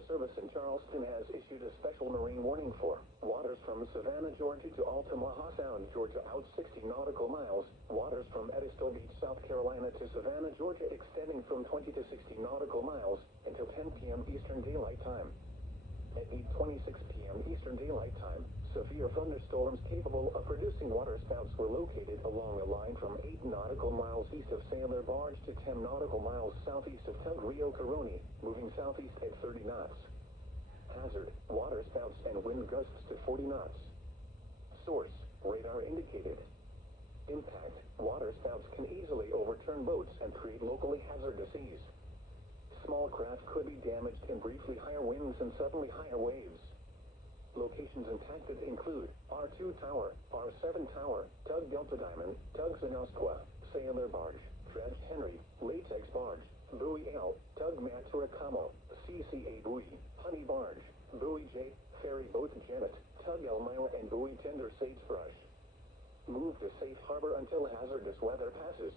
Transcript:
Weather Service in Charleston has issued a special marine warning for waters from Savannah, Georgia to Altamaha Sound, Georgia out 60 nautical miles, waters from Edisto Beach, South Carolina to Savannah, Georgia extending from 20 to 60 nautical miles until 10 p.m. Eastern Daylight Time. At 8:26 p.m. Eastern Daylight Time, severe thunderstorms capable of producing waterspouts were located along a line from 8 nautical miles east of Sailor Barge to 10 nautical miles southeast of Tug Rio Caroni, moving southeast at 30 knots. Hazard, waterspouts and wind gusts to 40 knots. Source, radar indicated. Impact, waterspouts can easily overturn boats and create locally hazardous seas. Small craft could be damaged in briefly higher winds and suddenly higher waves. Locations impacted include R2 Tower, R7 Tower, Tug Delta Diamond, Tug Zenasqua, Sailor Barge, Dredge Henry, Latex Barge, Buoy L, Tug Maturicamo, CCA Buoy, Honey Barge, Buoy J, Ferry Boat Janet, Tug Elmira and Buoy Tender Sagebrush. Move to safe harbor until hazardous weather passes.